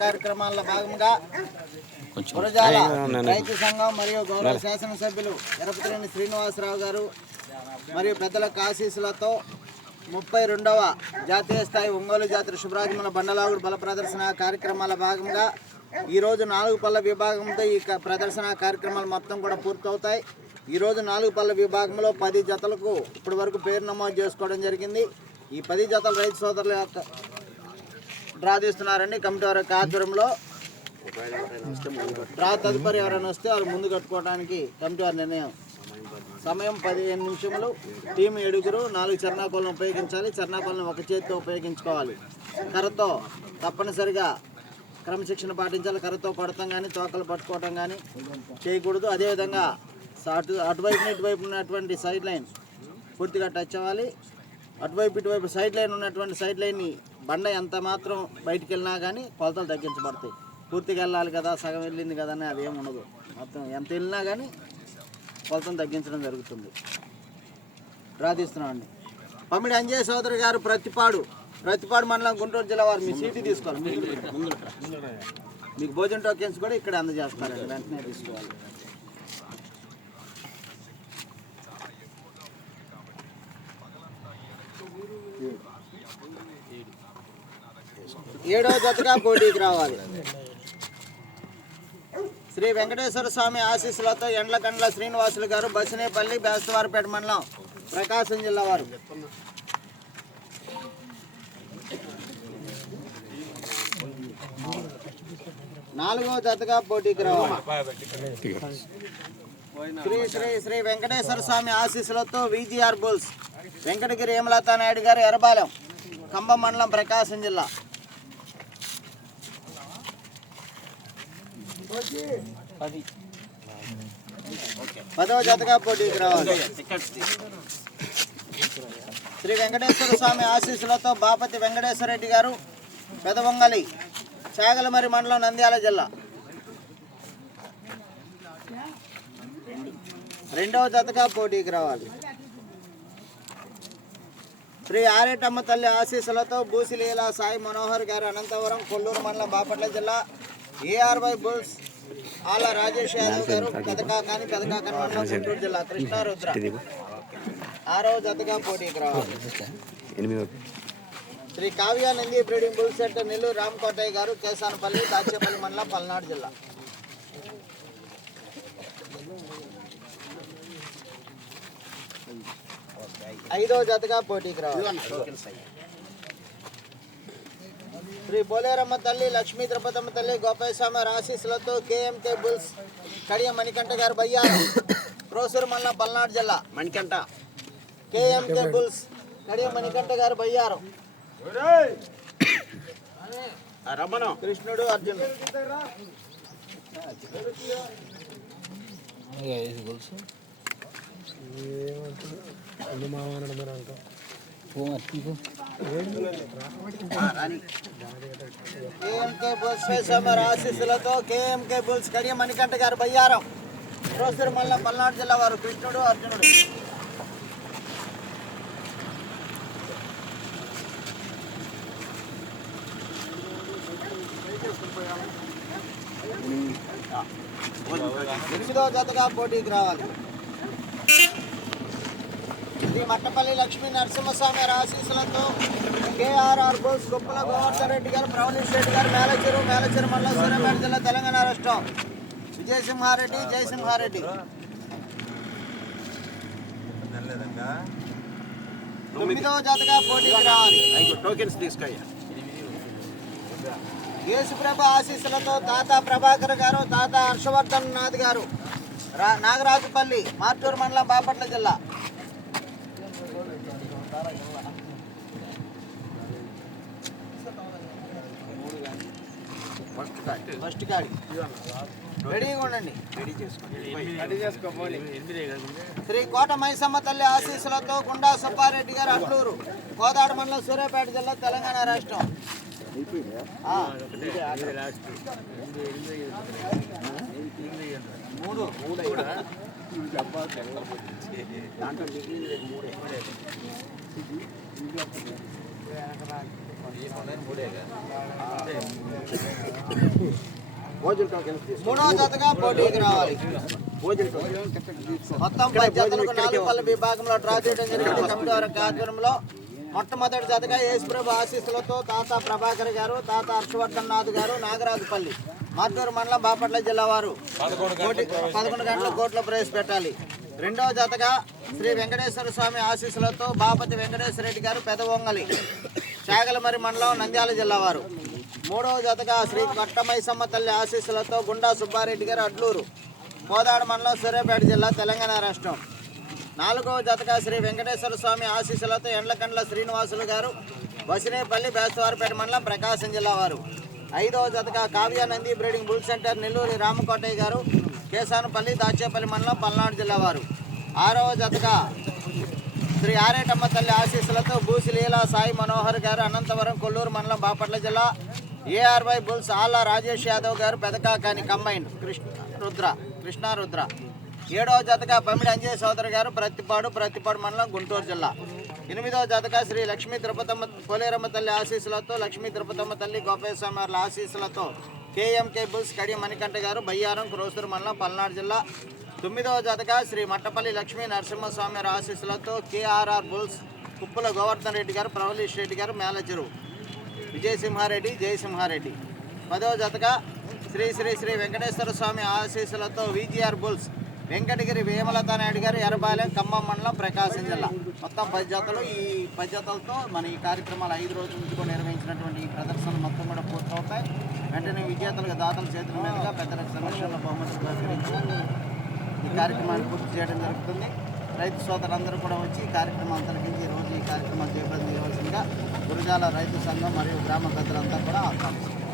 కార్యక్రమాల్లో భాగంగా గురజాల రైతు సంఘం మరియు గౌరవ శాసనసభ్యులు ఎరపతిరేని శ్రీనివాసరావు గారు మరియు పెద్దల ఆశీస్సులతో ముప్పై రెండవ జాతీయ స్థాయి ఒంగోలు జాతర శుభరాజముల బండలాగుడు బల ప్రదర్శన కార్యక్రమాల భాగంగా ఈరోజు నాలుగు పళ్ళ విభాగంతో ఈ ప్రదర్శన కార్యక్రమాలు మొత్తం కూడా పూర్తవుతాయి. ఈరోజు నాలుగు పళ్ళ విభాగంలో పది జతలకు ఇప్పటి వరకు పేరు నమోదు చేసుకోవడం జరిగింది. ఈ పది జతల రైతు సోదరుల యొక్క డ్రా తీస్తున్నారండి కమిటీ వారి ఆధ్వర్యంలో డ్రా తదుపరి ఎవరైనా వస్తే వాళ్ళు ముందు కట్టుకోవడానికి కమిటీ వారి నిర్ణయం. సమయం పదిహేను నిమిషములు. టీం ఏడుగురు నాలుగు చర్నాకోలను ఉపయోగించాలి. చర్నాకోలను ఒక చేతితో ఉపయోగించుకోవాలి. కర్రతో తప్పనిసరిగా క్రమశిక్షణ పాటించాలి. కర్రతో కొడతాం కానీ తోకలు పట్టుకోవటం కానీ చేయకూడదు. అదేవిధంగా అటు అటువైపు ఇటువైపు ఉన్నటువంటి సైడ్ లైన్ పూర్తిగా టచ్ అవ్వాలి. అటువైపు ఇటువైపు సైడ్ లైన్ ఉన్నటువంటి సైడ్ లైన్ని బండ ఎంత మాత్రం బయటికి వెళ్ళినా కానీ కొలతలు తగ్గించబడతాయి. పూర్తిగా వెళ్ళాలి కదా సగం వెళ్ళింది కదా అని అదేం ఉండదు. మొత్తం ఎంత వెళ్ళినా కానీ కొలతను తగ్గించడం జరుగుతుంది. డ్రా తీస్తున్నామండి పమ్మిడి అంజయ్ సోదరి గారు ప్రతిపాడు ప్రతిపాడు మండలం గుంటూరు జిల్లా వారు మీ సీటీ తీసుకోవాలి. మీకు భోజన టోకెన్స్ కూడా ఇక్కడ అందజేస్తారండి వెంటనే తీసుకోవాలి. ఏడవ జతగా పోటీకి రావాలి. శ్రీ వెంకటేశ్వర స్వామి ఆశీస్సులతో ఎండ్లకండ్ల శ్రీనివాసులు గారు బసినేపల్లి బేస్తవారిపేట మండలం ప్రకాశం జిల్లా వారు. నాలుగవ జతగా పోటీకి రావాలి. శ్రీ శ్రీ శ్రీ వెంకటేశ్వర స్వామి ఆశీస్సులతో విజిఆర్ బుల్స్ వెంకటగిరి హేమలతా నాయుడు గారు ఎరబాలెం ఖమ్మం మండలం ప్రకాశం జిల్లా. పదవ జతగా పోటీకి రావాలి. శ్రీ వెంకటేశ్వర స్వామి ఆశీస్సులతో బాపతి వెంకటేశ్వర రెడ్డి గారు పెదవంగలి చాగలమరి మండలం నంద్యాల జిల్లా. రెండవ జతగా పోటీకి రావాలి. శ్రీ ఆరేటమ్మ తల్లి ఆశీస్సులతో బూసిలీల సాయి మనోహర్ గారు అనంతవరం కొల్లూరు మండలం బాపట్ల జిల్లా. ఏఆర్వై బుల్స్ ఆల రాజేష్ యాదవ్ గారు పెదకాకాని పెదకాకాని మండలం గుంటూరు జిల్లా కృష్ణారుద్ర ఆరవ జతగా పోటీకి రావాలి Sri Kavya Nandi breeding bull set Nellore Ramakotaiah garu Kesanapalli Dachepalli మండలం పల్నాడు జిల్లా. ఐదవ జతగా పోటీకి రావాలి శ్రీ బోలేరమ్మ తల్లి లక్ష్మీ తిరుపతమ్మ తల్లి గోపాలస్వామి ఆశీస్సులతో KMK bulls Kadiya Manikanta garu buyer ప్రోసూరు మల్ల పల్నాడు జిల్లా Manikanta. KMK bulls Kadiya Manikanta garu Bayyaru. Ramana. కృష్ణుడు అర్జునుడు. కేఎంకే బుల్స్ వేసమ్మర్ ఆశీస్సులతో కేఎంకే బుల్స్ కడియ మణికంఠ గారు బయ్యారం. ప్రోసూరు మండలం పల్నాడు జిల్లా వారు కృష్ణుడు అర్జునుడు. ఎనిమిదో జతగా పోటీకి రావాలి. శ్రీ మట్టపల్లి లక్ష్మీ నరసింహస్వామి గారి ఆశీస్సులతో కేఆర్ఆర్ బోస్ గొప్పల గోవర్ధన్ రెడ్డి గారు ప్రవణేష్ రెడ్డి గారు మేలచెరు మేలచెరు మండలం సూర్యాపేట జిల్లా తెలంగాణ రాష్ట్రం. విజయసింహారెడ్డి జయసింహారెడ్డి తొమ్మిదవ జతగా పోటీకి రావాలి టోకెన్స్ తీసుకయ్యా. యేసుప్రభ ఆశీస్సులతో తాత ప్రభాకర్ గారు తాత హర్షవర్ధన్ నాథ్ గారు. రా- నాగరాజుపల్లి మార్టూరు మండలం బాపట్ల జిల్లా. ఫస్ట్ కాడి ఫస్ట్ గాడి రెడీగా ఉండండి రెడీ చేసుకోండి. రెడీ చేసుకోవాలి శ్రీ కోట మైసమ్మ తల్లి ఆశీస్సులతో గుండా సుబ్బారెడ్డి గారు అట్లూరు కోదాడ మండలం సూర్యాపేట జిల్లా తెలంగాణ రాష్ట్రం. ఆ. మూడు. దాంట్లో మిగిలిన మూడే మూడో జతగా పోటీకి రావాలి. మొత్తం పది జతలకు నాలుగు విభాగంలో డ్రా చేయడం జరిగింది. కమిటీ వారి ఆధ్వర్యంలో మొట్టమొదటి జతగా యేసుప్రభు ఆశీస్సులతో తాత ప్రభాకర్ గారు తాత హర్షవర్ధన్ నాథ్ గారు నాగరాజుపల్లి మార్టూరు మండలం బాపట్ల జిల్లా వారు. కోటి- పదకొండు గంటల కోట్లు ప్రవేశపెట్టాలి. రెండవ జతగా శ్రీ వెంకటేశ్వర స్వామి ఆశీస్సులతో బాపతి వెంకటేశ్వర రెడ్డి గారు పెదవొంగలి చాగలమరి మండలం నంద్యాల జిల్లా వారు. మూడవ జతగా శ్రీ కట్టమైసమ్మ తల్లి ఆశీస్సులతో గుండా సుబ్బారెడ్డి గారు అడ్లూరు కోదాడ మండలం సూర్యాపేట జిల్లా తెలంగాణ రాష్ట్రం. నాలుగవ జతగా శ్రీ వెంకటేశ్వర స్వామి ఆశీస్సులతో ఎండ్లకండ్ల శ్రీనివాసులు గారు బసినేపల్లి బేస్తవారిపేట మండలం ప్రకాశం జిల్లా వారు. ఐదవ జతగా Kavya Nandi breeding bull centre Nelluri Ramakotaiah garu Kesanapalli Dachepalli మండలం పల్నాడు జిల్లా వారు. ఆరవ జతగా శ్రీ ఆరేటమ్మ తల్లి ఆశీస్సులతో బూసి లీలా సాయి మనోహర్ గారు అనంతవరం కొల్లూరు మండలం బాపట్ల జిల్లా. ఏఆర్వై బుల్స్ ఆల్లా రాజేష్ యాదవ్ గారు పెదకాకాని కంబైన్ కృష్ణ రుద్ర కృష్ణా రుద్ర ఏడవ జతగా పమిడి అంజయ్ సోదరు గారు ప్రతిపాడు ప్రతిపాడు మండలం గుంటూరు జిల్లా. ఎనిమిదవ జతగా శ్రీ లక్ష్మీ తిరుపతమ్మ కోలేరమ్మ తల్లి ఆశీస్సులతో లక్ష్మీ తిరుపతమ్మ తల్లి గోపేశ్వర వారి ఆశీస్సులతో కేఎంకే బుల్స్ కడి మణికంఠ గారు బయ్యారం క్రోసూరు మండలం పల్నాడు జిల్లా. తొమ్మిదవ జతగా శ్రీ మట్టపల్లి లక్ష్మీ నరసింహస్వామి వారి ఆశీస్సులతో కేఆర్ఆర్ బుల్స్ కుప్పుల గోవర్ధన్ రెడ్డి గారు ప్రవలీష్ రెడ్డి గారు మేలచెరువు విజయసింహారెడ్డి జయసింహారెడ్డి. పదవ జతగా శ్రీ శ్రీ శ్రీ వెంకటేశ్వర స్వామి ఆశీస్సులతో విజిఆర్ బుల్స్ వెంకటగిరి వేమలత నాయుడు గారు ఎర్రబాలెం ఖమ్మం మండలం ప్రకాశం జిల్లా. మొత్తం పది జతలు. ఈ పది జతలతో మన ఈ కార్యక్రమాలు ఐదు రోజుల నుంచి కూడా నిర్వహించినటువంటి ఈ ప్రదర్శనలు మొత్తం కూడా పూర్తవుతాయి. వెంటనే విజేతలకు దాతల చేతుల మీదుగా పెద్దల సమస్యలను బహుమతులు గ్రహించి ఈ కార్యక్రమాన్ని పూర్తి చేయడం జరుగుతుంది. రైతు సోదరులందరూ కూడా వచ్చి ఈ కార్యక్రమం తొలగించి ఈ కార్యక్రమాన్ని ఈ చేయవలసిందిగా గురజాల రైతు సంఘం మరియు గ్రామ పెద్దలంతా కూడా ఆహ్వానిస్తున్నారు.